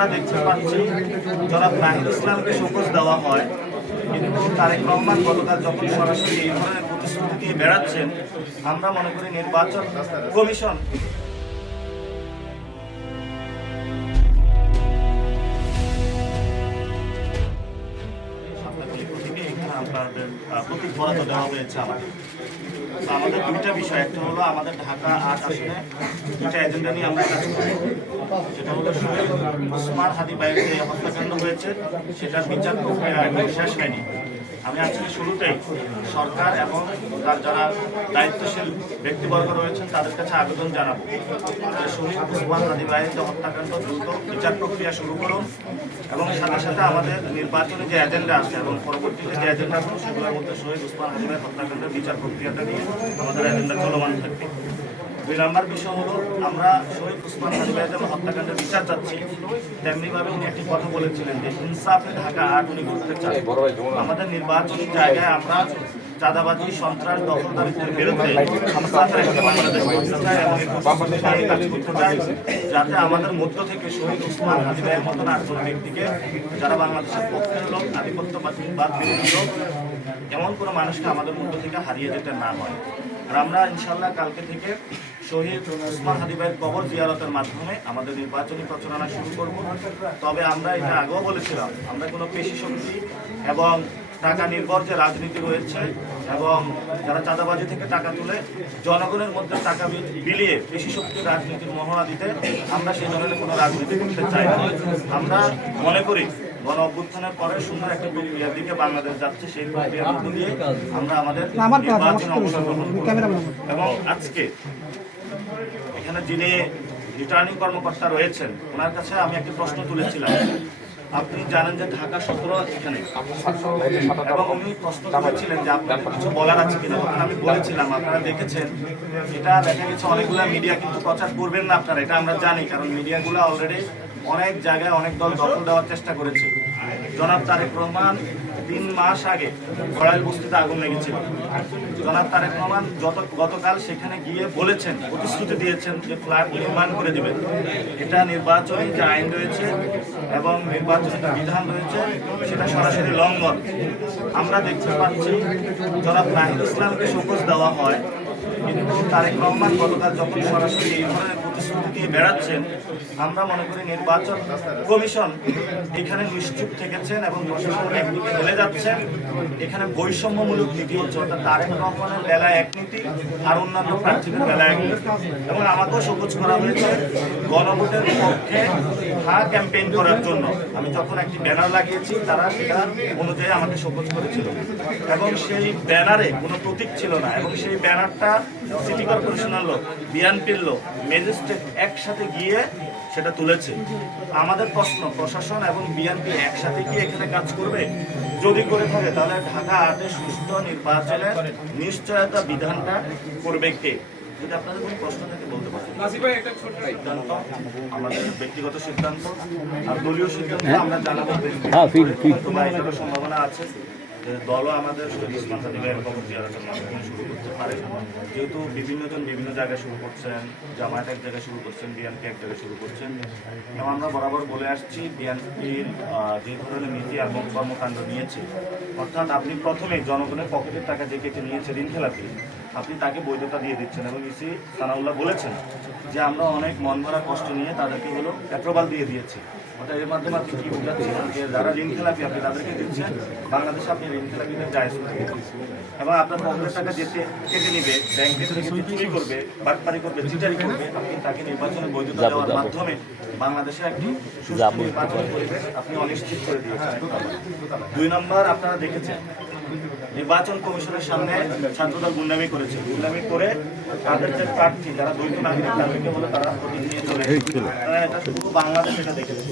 আমরা দেখতে পাচ্ছি জনাব নাহিদ ইসলামকে শোকজ দেওয়া হয় কিন্তু তারেক রহমান গতকাল যখন সরাসরি এই ধরনের প্রতিশ্রুতি দিয়ে বেড়াচ্ছেন আমরা মনে করি নির্বাচন কমিশন আহ, প্রতীক বরাদ্দ দেওয়া হয়েছে আমাদের। আমাদের দুইটা বিষয়, একটা হলো আমাদের ঢাকা আট আসনে দুইটা এজেন্ডা নিয়ে আমরা কাজ করি। সেটা হলো স্মার্ট হাতি বাইরে হত্যাকাণ্ড হয়েছে, সেটার বিচার প্রক্রিয়া শেষ হয়নি। আমি আজকে শুরুতেই। সরকার এবং তার যারা দায়িত্বশীল ব্যক্তিবর্গ রয়েছেন, তাদের কাছে আবেদন জানাব। শহীদ বাইরের যে হত্যাকাণ্ড দ্রুত বিচার প্রক্রিয়া শুরু করুন এবং সাথে সাথে আমাদের নির্বাচনে যে এজেন্ডা আছে এবং পরবর্তীতে যে এজেন্ডাগুলো সেগুলোর মধ্যে শহীদ হাদি ভাই হত্যাকাণ্ডের বিচার প্রক্রিয়াটা নিয়ে আমাদের এজেন্ডা চলমান থাকবে। দুই নম্বর বিষয় হলো, আমরা শহীদ উসমান হাজি ভাই যেমন হত্যাকাণ্ডের বিচার চাচ্ছি তেমনি ভাবে উনি একটি কথা বলেছিলেন যে ইনসাফে ঢাকা আট উনি করতে চান আমাদের নির্বাচনী জায়গায় আমরা চাঁদাবাজি, সন্ত্রাস, দখলদারিত্বের বিরুদ্ধে যাতে আমাদের মধ্য থেকে শহীদ উসমান হাজি ভাইয়ের মতন আটজন ব্যক্তিকে, যারা বাংলাদেশের পক্ষের লোক আধিপত্যবাদ, বিরোধী লোক এমন কোনো মানুষকে আমাদের মধ্য থেকে হারিয়ে যেতে না হয়। আর আমরা ইনশাল্লাহ কালকে থেকে শহীদ উসমান হাদিবাইয়ের কবর জিয়ারতের মাধ্যমে আমাদের নির্বাচনী প্রচারণা শুরু করব। তবে আমরা এটা আগেও বলেছিলাম, আমরা কোনো পেশি শক্তি এবং টাকা নির্ভর যে রাজনীতি রয়েছে এবং যারা চাঁদাবাজি থেকে টাকা তুলে জনগণের মধ্যে টাকা বিলিয়ে পেশি শক্তির রাজনীতির মহড়া দিতে আমরা সেই ধরনের কোনো রাজনীতি করতে চাই না। আমরা মনে করি গণ অভ্যুত্থানের পরে সুন্দর একটা প্রক্রিয়ার দিকে বাংলাদেশ যাচ্ছে সেই প্রক্রিয়ার মধ্য দিয়ে আমরা আমাদের নির্বাচনে অংশগ্রহণ এবং আজকে এখানে যিনি রিটার্নিং কর্মকর্তা রয়েছেন ওনার কাছে আমি একটা প্রশ্ন তুলেছিলাম। আপনি জানেন যে ঢাকা সতেরো এখানে। এবং উনি প্রশ্ন করেছিলেন যে আপনার কিছু বলার আছে কিনা। তখন আমি বলেছিলাম আপনারা দেখেছেন এটা দেখা গেছে অনেকগুলো মিডিয়া কিন্তু প্রচার করবেন না আপনারা এটা আমরা জানি কারণ মিডিয়াগুলো অলরেডি অনেক জায়গায় অনেক দল দখল দেওয়ার চেষ্টা করেছে। জনাব তারেক রহমান তিন মাস আগে গড়াইল বস্তিতে আগুন লেগেছিল। জনাব তারেক রহমান যত গতকাল সেখানে গিয়ে বলেছেন, প্রতিশ্রুতি দিয়েছেন যে ফ্ল্যাট নির্মাণ করে দেবেন। এটা নির্বাচনী যে আইন রয়েছে এবং নির্বাচনী বিধান রয়েছে, সেটা সরাসরি লঙ্ঘন। আমরা দেখতে পাচ্ছি, জনাব নাহিদ ইসলামকে শোকজ দেওয়া হয়। কিন্তু তারেক রহমান গতকাল যখন সরাসরি এই ধরনের প্রতিশ্রুতি দিয়ে বেড়াচ্ছেন, আমরা মনে করি নির্বাচন কমিশন এখানে নিশ্চুপ থেকেছেন এবং প্রশাসন একদিকে হেলে যাচ্ছেন এখানে বৈষম্যমূলক নীতি হচ্ছে অর্থাৎ তারেক রহমানের বেলায় এক নীতি আর অন্যান্য প্রার্থীদের বেলায় এক নীতি। এবং আমাকেও সবুজ করা হয়েছে গণভোটের পক্ষে হ্যাঁ ক্যাম্পেইন করার জন্য। আমি যখন একটি ব্যানার লাগিয়েছি, তারা সেটা অনুযায়ী আমাকে সবুজ করেছিল। এবং সেই ব্যানারে কোনো প্রতীক ছিল না। এবং সেই ব্যানারটা সিটি কর্পোরেশনের লোক বিএনপির লোক ম্যাজিস্ট্রেট একসাথে গিয়ে সেটা তুলেছে। আমাদের প্রশ্ন প্রশাসন এবং বিএনপি একসাথে কি এখানে কাজ করবে? যদি করে থাকে তাহলে ঢাকা আটে সুষ্ঠু নির্বাচনের নিশ্চয়তা বিধানটা করবে কে? যদি আপনাদের কোনো প্রশ্ন থাকে বলতে পারেন। সিদ্ধান্ত আমাদের ব্যক্তিগত সিদ্ধান্ত আর দলীয় সিদ্ধান্ত আমরা জানাব। হ্যাঁ, সম্ভাবনা আছে। দলও আমাদের জিয়ারতের মাধ্যমে শুরু করতে পারে। যেহেতু বিভিন্ন জন বিভিন্ন জায়গায় শুরু করছেন, জামায়াত এক জায়গায় শুরু করছেন, বিএনপি এক জায়গায় শুরু করছেন। এবং আমরা বরাবর বলে আসছি, বিএনপির যে ধরনের নীতি এবং কর্মকাণ্ড নিয়েছে। অর্থাৎ আপনি প্রথমে জনগণের পকেটের টাকা যে কেটে নিয়েছে ঋণ খেলাপি আপনি তাকে বৈধতা দিয়ে দিচ্ছেন এবং ইসি সানাউল্লাহ বলেছেন যে আমরা অনেক মন ভরা কষ্ট নিয়ে তাদেরকে হলো অ্যাপ্রুভাল দিয়ে দিয়েছি। অর্থাৎ এর মাধ্যমে আপনি কি যে যারা ঋণ খেলাপি আপনি তাদেরকে দিচ্ছেন বাংলাদেশে আপনি ঋণ খেলাপিদের জায়জ করে এবং আপনার পকেটের টাকা যেতে কেটে নিবে ব্যাংকে চুরি করবে বাটপারি করবে চিটারি করবে আপনি তাকে নির্বাচনে বৈধতা দেওয়ার মাধ্যমে বাংলাদেশে একটি নির্বাচন পরিবেশ আপনি অনিশ্চিত করে দিয়েছেন। দুই নম্বর আপনারা দেখেছেন নির্বাচন কমিশনের সামনে ছাত্রদল গুন্ডামি করেছে। গুন্ডামি করে তাদের যে প্রার্থী যারা দ্বৈত নাগরিক তাদেরকে বলে তারা প্রতীক নিয়ে চলে এটা শুধু বাংলাদেশ এটা দেখেছে।